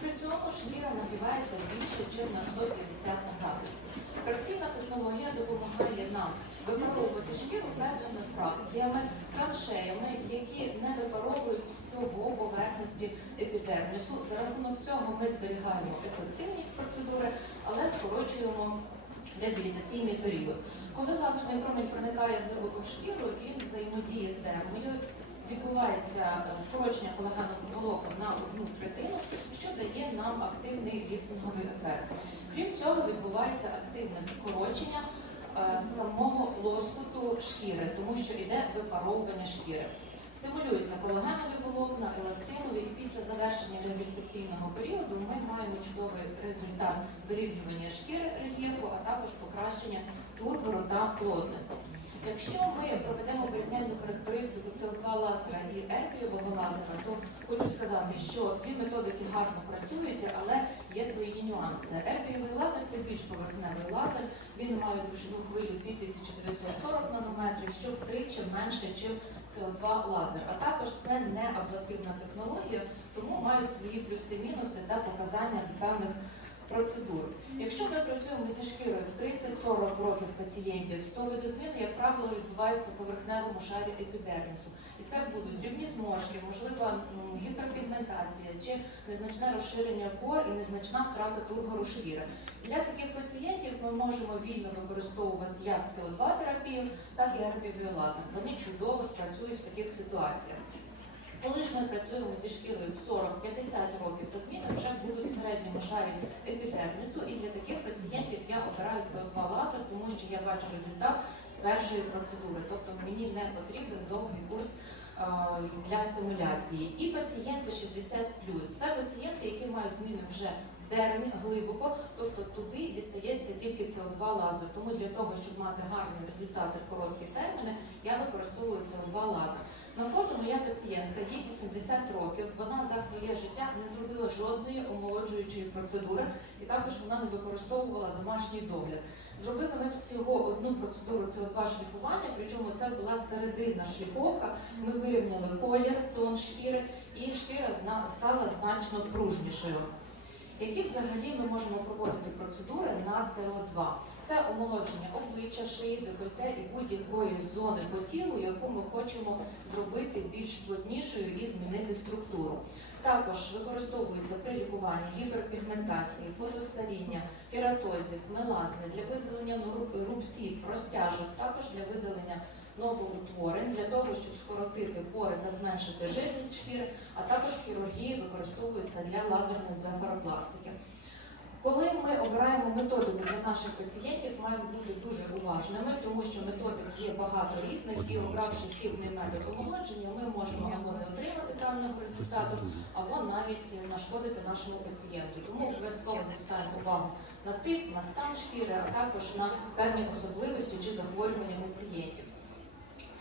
При цьому шкіра нагрівається більше, ніж на 150 градусів. Фракційна технологія допомагає нам випаровувати шкіру певними фракціями, траншеями, які не випаровують всього поверхності епідермісу. За рахунок цього ми зберігаємо ефективність процедури, але скорочуємо реабілітаційний період. Коли лазерний промінь проникає глибоко в шкіру, він взаємодіє з дермою, відбувається скорочення колагенових волокон на одну третину, що дає нам активний ліфтинговий ефект. Крім цього, відбувається активне скорочення е, самого лоскуту шкіри, тому що йде випаровування шкіри. Стимулюються колагенові волокна, еластинові, і після завершення реабілітаційного періоду ми маємо чудовий результат вирівнювання шкіри рельєфу, а також покращення турбору та плотності. Якщо ми проведемо порівняльну характеристику СО2 лазера і ерпієвого лазера, то хочу сказати, що дві методики гарно працюють, але є свої нюанси. Ерпієвий лазер це більш поверхневий лазер, він має довжину хвилі 2940 нанометрів, що втричі менше, ніж СО2 лазер. А також це не аблативна технологія, тому мають свої плюси-мінуси та показання певних процедур. Якщо ми працюємо зі шкірою в 30-40 років пацієнтів, то видозміни, як правило, відбуваються в поверхневому шарі епідермісу. І це будуть дрібні зморшки, можливо, гіперпігментація чи незначне розширення пор і незначна втрата тургору шкіри. Для таких пацієнтів ми можемо вільно використовувати як СО2 терапію, так і ербівий. Вони чудово спрацюють в таких ситуаціях. Коли ж ми працюємо зі шкірою в 40-50 років, то зміни вже будуть в середньому шарі епідермісу, і для таких пацієнтів я обираю СО2 лазер, тому що я бачу результат з першої процедури, тобто мені не потрібен довгий курс е, для стимуляції. І пацієнти 60+. Це пацієнти, які мають зміни вже в дермі глибоко, тобто туди дістається тільки СО2 лазер. Тому для того, щоб мати гарні результати в короткі терміни, я використовую СО2 лазер. На фото моя пацієнтка, їй 80 років. Вона за своє життя не зробила жодної омолоджуючої процедури, і також вона не використовувала домашній догляд. Зробили ми всього одну процедуру СО2 шліфування, причому це була серединна шліфовка. Ми вирівняли колір, тон шкіри, і шкіра стала значно пружнішою. Які взагалі ми можемо проводити процедури на СО2? Це омолодження обличчя, шиї, декольте і будь-якої зони по тілу, яку ми хочемо зробити більш плотнішою і змінити структуру. Також використовується при лікуванні гіперпігментації, фотостаріння, кератозів, мелазми для видалення рубців, розтяжок, також для видалення новоутворень, для того, щоб скоротити пори та зменшити жирність шкіри, а також в хірургії використовується для лазерної блефаропластики. Коли ми обираємо методику для наших пацієнтів, маємо бути дуже уважними, тому що методик є багато різних, і обравши хибний метод омолодження, ми можемо або не отримати певного результату, або навіть нашкодити нашому пацієнту. Тому обов'язково звертаємо увагу на тип, на стан шкіри, а також на певні особливості чи захворювання пацієнтів.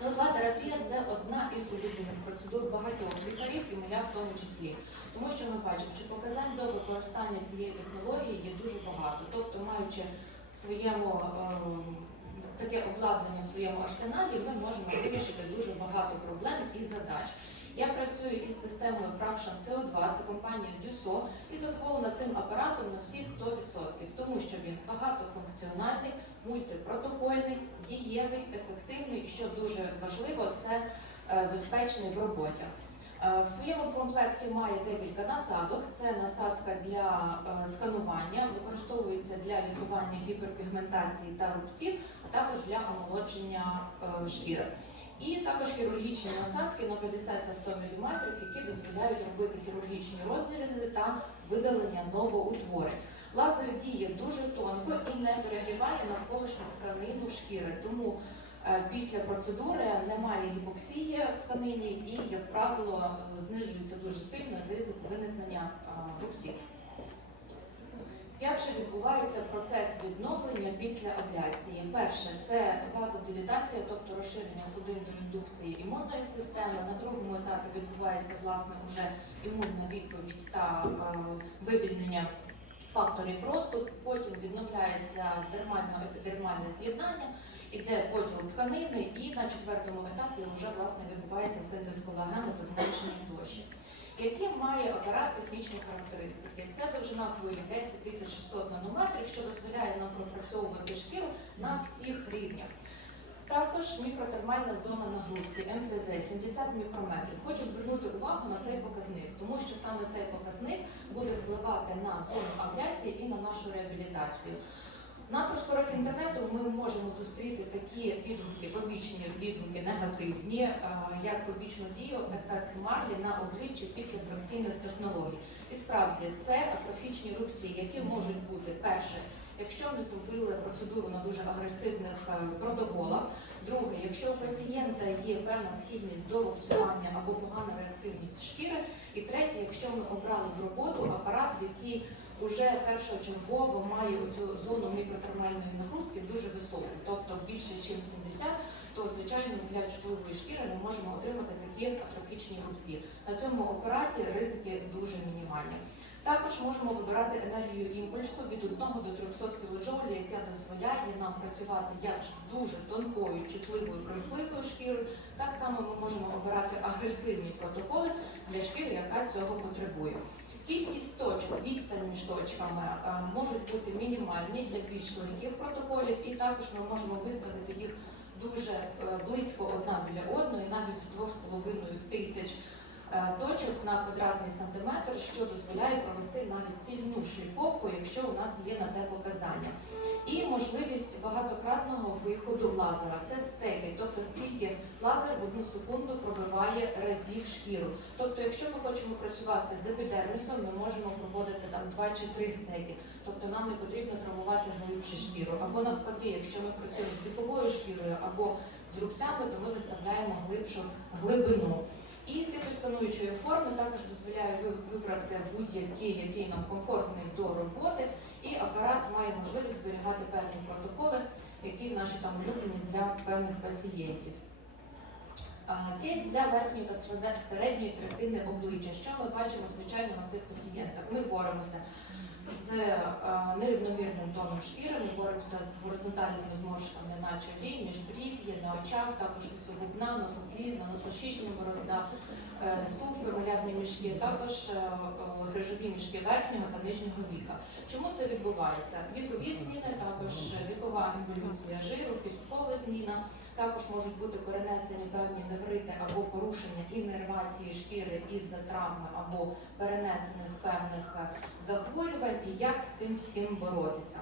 СО2 терапія це одна із улюблених процедур багатьох лікарів, і моя в тому числі. Тому що ми бачимо, що показань до використання цієї технології є дуже багато. Тобто, маючи в своєму ем, таке обладнання в своєму арсеналі, ми можемо вирішити дуже багато проблем і задач. Я працюю із системою Fraction CO2, це компанія Duso, і задоволена цим апаратом на всі 100%, тому що він багатофункціональний, мультипротокольний, дієвий, ефективний, і що дуже важливо, це е, безпечний в роботі. Е, В своєму комплекті має декілька насадок. Це насадка для е, сканування, використовується для лікування гіперпігментації та рубців, а також для омолодження шкіри. І також хірургічні насадки на 50 та 100 мм, які дозволяють робити хірургічні розрізи та видалення новоутворень. Лазер діє дуже тонко і не перегріває навколишню тканину шкіри. Тому е, після процедури немає гіпоксії в тканині і, як правило, знижується дуже сильно ризик виникнення е, рубців. Як же відбувається процес відновлення після абляції? Перше це вазодилітація, тобто розширення судинної індукції імунної системи. На другому етапі відбувається власне вже імунна відповідь та е, вивільнення факторів росту. Потім відновляється дермально-епідермальне з'єднання. іде поділ тканини, і на четвертому етапі вже власне відбувається синтез колагену та зменшення площі. Які має апарат технічні характеристики? Це довжина хвилі 10600 нанометрів, що дозволяє нам пропрацьовувати шкіру на всіх рівнях. Також мікротермальна зона нагрузки МТЗ 70 мікрометрів. Хочу звернути увагу на цей показник, тому що саме цей показник буде впливати на зону авіації і на нашу реабілітацію. На просторах інтернету ми можемо зустріти такі відгуки, побічні відгуки негативні, е, як побічну дію, ефект марлі на обличчі після фракційних технологій. І справді це атрофічні рубці, які можуть бути перше, якщо ми зробили процедуру на дуже агресивних е, протоколах. Друге, якщо у пацієнта є певна схильність до рубцювання або погана реактивність шкіри. І третє, якщо ми обрали в роботу апарат, який уже першочергово має оцю зону мікротермальної нагрузки дуже високу, тобто більше, ніж 70, то звичайно для чутливої шкіри ми можемо отримати такі атрофічні рубці. На цьому апараті ризики дуже мінімальні. Також можемо вибирати енергію імпульсу від 1 до 300 кДж, яка дозволяє нам працювати як дуже тонкою, чутливою, крихливою шкірою. Так само ми можемо обирати агресивні протоколи для шкіри, яка цього потребує. Кількість точок, відстань між точками е, можуть бути мінімальні для більш легких протоколів, і також ми можемо виставити їх дуже е, близько одна біля одної, навіть до 2,5 тисяч точок на квадратний сантиметр, що дозволяє провести навіть цільну шліфовку, якщо у нас є на те показання. І можливість багатократного виходу лазера. Це стеки, тобто скільки лазер в одну секунду пробиває разів шкіру. Тобто, якщо ми хочемо працювати з епідермісом, ми можемо проводити там два чи три стеки. Тобто нам не потрібно травмувати глибше шкіру. Або навпаки, якщо ми працюємо з віковою шкірою або з рубцями, то ми виставляємо глибшу глибину. І тип скануючої форми також дозволяє вибрати будь-який, який нам комфортний до роботи, і апарат має можливість зберігати певні протоколи, які наші там улюблені для певних пацієнтів. Кейс для верхньої та середньої третини обличчя. Що ми бачимо звичайно на цих пацієнтах? Ми боремося з е, нерівномірним тоном шкіри, ми боремося з горизонтальними зморшками на чолі, міжбрів'ї, на очах, також носогубна, носослізна, носошічна борозда, е, суфи, малярні мішки, також е, грижові мішки верхнього та нижнього віка. Чому це відбувається? Вікові зміни, також вікова інволюція жиру, кісткова зміна. Також можуть бути перенесені певні неврити або порушення іннервації шкіри із-за травми або перенесених певних е, захворювань, і як з цим всім боротися.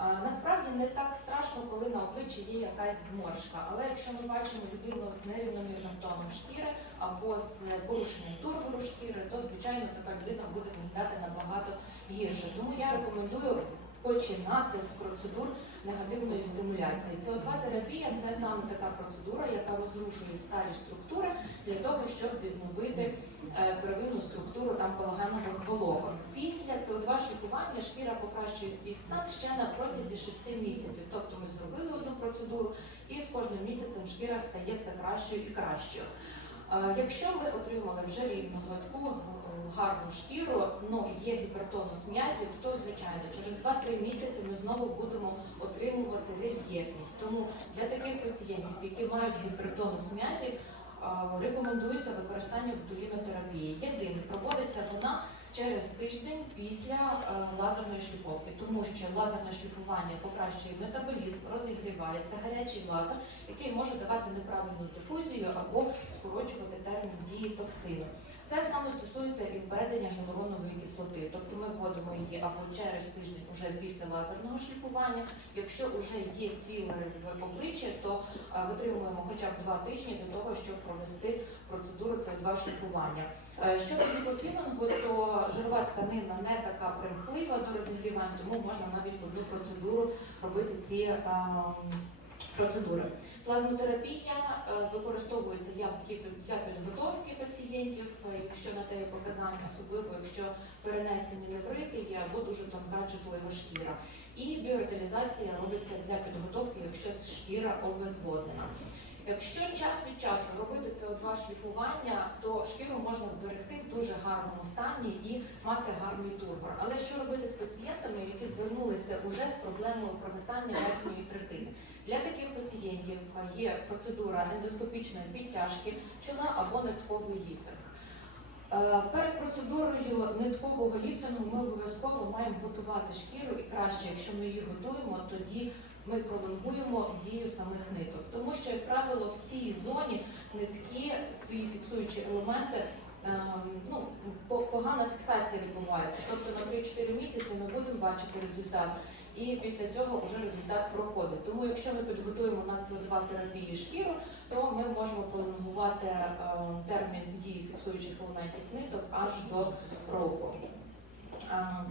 Насправді не так страшно, коли на обличчі є якась зморшка, але якщо ми бачимо людину з нерівномірним тоном шкіри або з порушенням турбору шкіри, то звичайно така людина буде виглядати набагато гірше. Тому я рекомендую починати з процедур негативної стимуляції. co терапія це саме така процедура, яка розрушує старі структури для того, щоб відновити е, первинну структуру там колагенових волокон. Після СО2 шліфування шкіра покращує свій стан ще на протязі 6 місяців. Тобто ми зробили одну процедуру, і з кожним місяцем шкіра стає все кращою і кращою. Е, Якщо ми отримали вже рівну гладку гарну шкіру, ну є гіпертонус м'язів, то звичайно через 2-3 місяці ми знову будемо отримувати рельєфність. Тому для таких пацієнтів, які мають гіпертонус м'язів, рекомендується використання ботулінотерапії. Єдине, проводиться вона через тиждень після е, лазерної шліфовки, тому що лазерне шліфування покращує метаболізм, розігріває це гарячий лазер, який може давати неправильну дифузію або скорочувати термін дії токсину. Це саме стосується і введення гіалуронової кислоти, тобто ми вводимо її або через тиждень уже після лазерного шліфування. Якщо вже є філери в обличчі, то е, витримуємо хоча б два тижні до того, щоб провести процедуру СО2 шліфування. Е, Щодо ліпофілінгу, то жирова тканина не така примхлива до розігрівання, тому можна навіть в одну процедуру робити ці ем, процедури. Плазмотерапія е, використовується як для підготовки пацієнтів, е, якщо на те є показання, особливо якщо перенесені неврити є або дуже тонка чутлива шкіра. І біореталізація робиться для підготовки, якщо шкіра обезводнена. Якщо час від часу робити СО2 шліфування, то шкіру можна зберегти в дуже гарному стані і мати гарний тургор. Але що робити з пацієнтами, які звернулися уже з проблемою провисання верхньої третини? Для таких пацієнтів є процедура ендоскопічної підтяжки чола або нитковий ліфтинг. Е, Перед процедурою ниткового ліфтингу ми обов'язково маємо готувати шкіру, і краще, якщо ми її готуємо, тоді ми пролонгуємо дію самих ниток. Тому що, як правило, в цій зоні нитки, свої фіксуючі елементи, ем, ну, по- погана фіксація відбувається. Тобто на 3-4 місяці ми будемо бачити результат, і після цього вже результат проходить. Тому, якщо ми підготуємо на СО2 терапії шкіру, то ми можемо пролонгувати е, термін дії фіксуючих елементів ниток аж до року.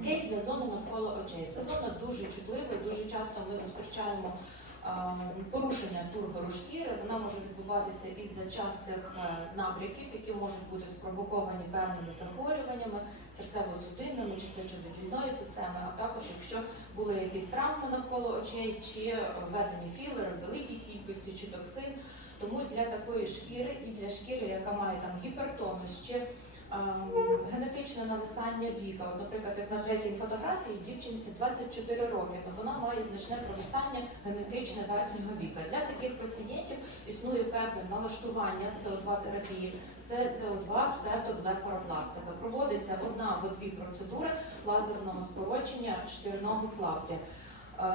Кейс для зони навколо очей. Це зона дуже чутлива, дуже часто ми зустрічаємо порушення тургору шкіри. Вона може відбуватися із-за частих е, набряків, які можуть бути спровоковані певними захворюваннями, серцево-судинними чи сечовидільної системи, а також якщо були якісь травми навколо очей, чи введені філери великій кількості, чи токсин. Тому для такої шкіри і для шкіри, яка має там гіпертонус чи генетичне нависання віка. Наприклад, як на третій фотографії дівчинці 24 роки, то вона має значне провисання генетичне верхнього віка. Для таких пацієнтів існує певне налаштування СО2 терапії. Це СО2 псевдоблефаропластика. Проводиться одна або дві процедури лазерного скорочення шкірного клаптя.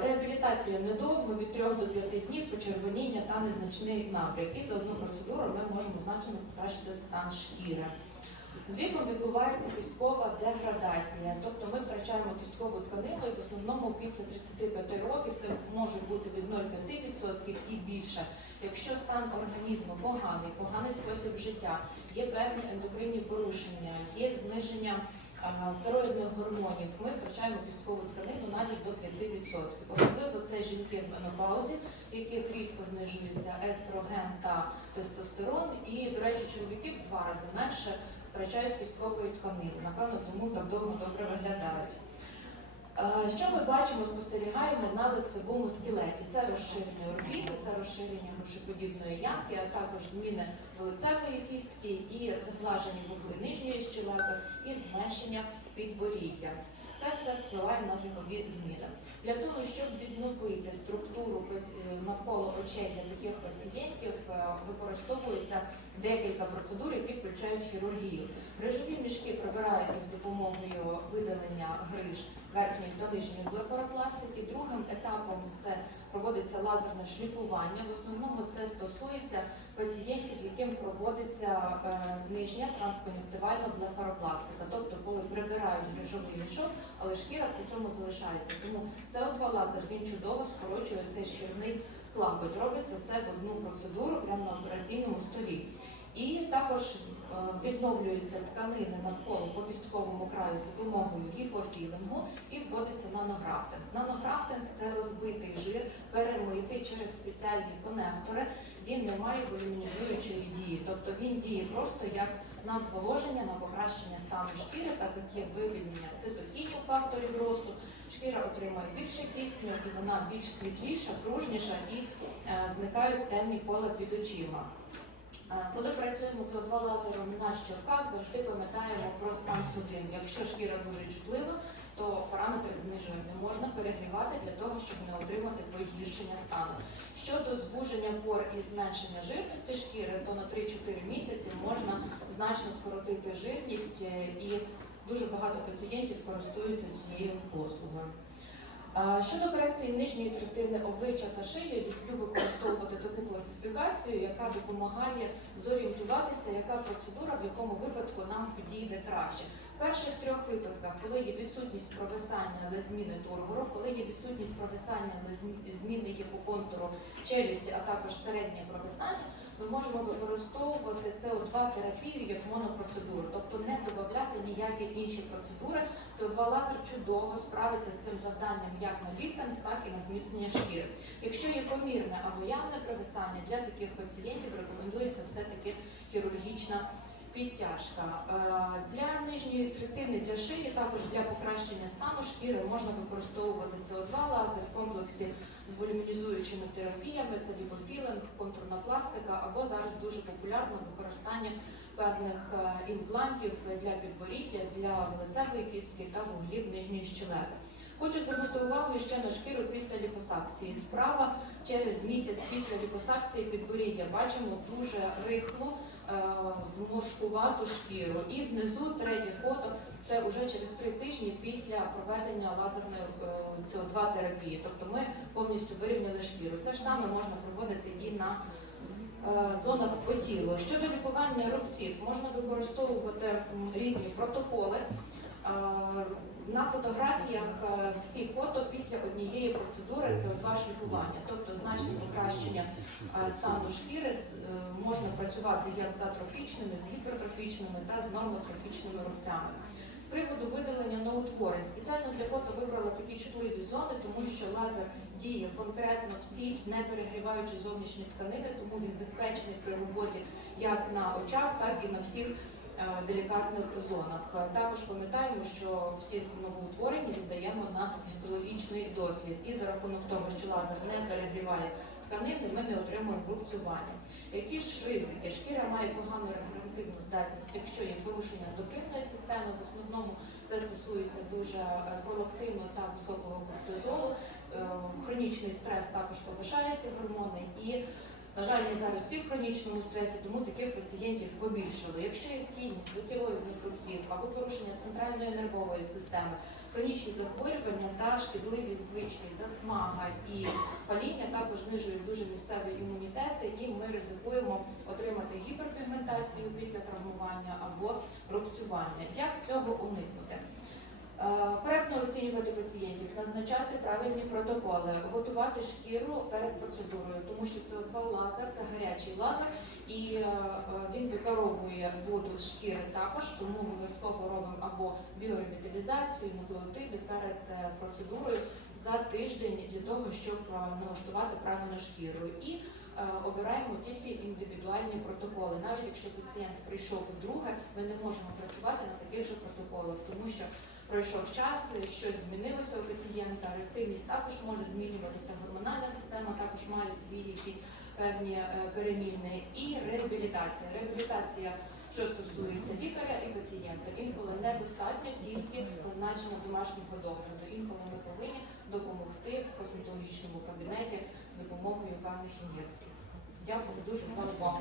Реабілітація недовго від 3 до 5 днів, почервоніння та незначний набряк. І за одну процедуру ми можемо значно покращити стан шкіри. З віком відбувається кісткова деградація, тобто ми втрачаємо кісткову тканину, і в основному після 35 років це може бути від 0,5% і більше. Якщо стан організму поганий, поганий спосіб життя, є певні ендокринні порушення, є зниження стероїдних гормонів, ми втрачаємо кісткову тканину навіть до 5%. Особливо це жінки в менопаузі, в яких різко знижується естроген та тестостерон, і, до речі, чоловіки в два рази менше втрачають кісткової тканини. Напевно, тому так довго добре виглядають. Е, Що ми бачимо, спостерігаємо на лицевому скелеті? Це розширення орбіти, це розширення грушеподібної ямки, а також зміни лицевої кістки і заглажені вугли нижньої щелепи і зменшення підборіддя. Це все впливає на вікові зміни. Для того, щоб відновити структуру паці- навколо очей для таких пацієнтів, е, використовується декілька процедур, які включають хірургію. Грижові мішки прибираються з допомогою видалення гриж верхньої та нижньої блефаропластики. Другим етапом це проводиться лазерне шліфування. В основному це стосується пацієнтів, яким проводиться е, нижня транскон'юктивальна блефаропластика, тобто коли прибирають грижовий мішок, але шкіра при цьому залишається. Тому СО2 лазер він чудово скорочує цей шкірний клапоть. Робиться це в одну процедуру прямо на операційному столі. І також е, відновлюються тканини навколо по кістковому краю з допомогою гіпофілінгу і вводиться нанографтинг. Нанографтинг це розбитий жир, перемитий через спеціальні конектори. Він не має волюмінізуючої дії, тобто він діє просто як на зволоження, на покращення стану шкіри, так як є вивільнення цитокінів факторів росту. Шкіра отримує більше кисню і вона більш світліша, пружніша і е, зникають темні кола під очима. Коли працюємо СО2 лазером на щоках, завжди пам'ятаємо про стан судин. Якщо шкіра дуже чутлива, то параметри знижуємо. Не можна перегрівати для того, щоб не отримати погіршення стану. Щодо звуження пор і зменшення жирності шкіри, то на 3-4 місяці можна значно скоротити жирність е, і дуже багато пацієнтів користуються цією послугою. Щодо корекції нижньої третини обличчя та шиї, люблю використовувати таку класифікацію, яка допомагає зорієнтуватися, яка процедура в якому випадку нам підійде краще. В перших трьох випадках, коли є відсутність провисання, але зміни тургору, коли є відсутність провисання, але зміни є по контуру челюсті, а також середнє провисання, ми можемо використовувати СО2 терапію як монопроцедуру, тобто не додати ніякі інші процедури. СО2 лазер чудово справиться з цим завданням як на ліфтинг, так і на зміцнення шкіри. Якщо є помірне або явне провисання, для таких пацієнтів рекомендується все-таки хірургічна підтяжка. Е, Для нижньої третини, для шиї, також для покращення стану шкіри можна використовувати СО2 лазер в комплексі з волюмінізуючими терапіями, це ліпофілинг, контурна пластика, або зараз дуже популярно використання певних е, імплантів для підборіддя, для лицевої кістки та вуглів нижньої щелепи. Хочу звернути увагу ще на шкіру після ліпосакції. Справа через місяць після ліпосакції підборіддя бачимо дуже рихлу, е, зморшкувату шкіру. І внизу третє фото це вже через три тижні після проведення лазерної СО2 терапії. Тобто ми повністю вирівняли шкіру. Це ж саме можна проводити і на е, зонах по тілу. Щодо лікування рубців, можна використовувати різні протоколи. Е, На фотографіях е, всі фото після однієї процедури це два шліфування, тобто значне покращення е, стану шкіри. Е, Можна працювати як з атрофічними, з гіпертрофічними та з нормотрофічними рубцями. Приводу видалення новотворень спеціально для фото вибрала такі чутливі зони, тому що лазер діє конкретно в ціль, не перегріваючи зовнішні тканини, тому він безпечний при роботі як на очах, так і на всіх е, делікатних зонах. Також пам'ятаємо, що всі новоутворення віддаємо на гістологічний дослід, і за рахунок того, що лазер не перегріває тканини, ми не отримуємо рубцювання. Які ж ризики? Шкіра має погану регенеративну здатність, якщо є порушення ендокринної системи, в основному це стосується дуже е, пролактину та високого кортизолу. Е, Хронічний стрес також повишає ці гормони і на жаль, ми зараз всі в хронічному стресі, тому таких пацієнтів побільшало. Якщо є схильність до тіроїдних рубців або порушення центральної нервової системи, хронічні захворювання та шкідливі звички, засмага і паління також знижують дуже місцеві імунітети, і ми ризикуємо отримати гіперпігментацію після травмування або рубцювання. Як цього уникнути? Е, Коректно оцінювати пацієнтів, назначати правильні протоколи, готувати шкіру перед процедурою, тому що це два лазер, це гарячий лазер, і е, е, він випаровує воду з шкіри також, тому обов'язково робимо або біоревіталізацію, нуклеотиди перед процедурою за тиждень для того, щоб е, налаштувати правильно шкіру. І е, обираємо тільки індивідуальні протоколи. Навіть якщо пацієнт прийшов вдруге, ми не можемо працювати на таких же протоколах, тому що пройшов час, щось змінилося у пацієнта, реактивність також може змінюватися, гормональна система також має свої якісь певні е, переміни. І реабілітація. Реабілітація, що стосується лікаря і пацієнта, інколи недостатньо тільки позначення домашнього догляду. Інколи ми повинні допомогти в косметологічному кабінеті з допомогою певних ін'єкцій. Дякую дуже за увагу.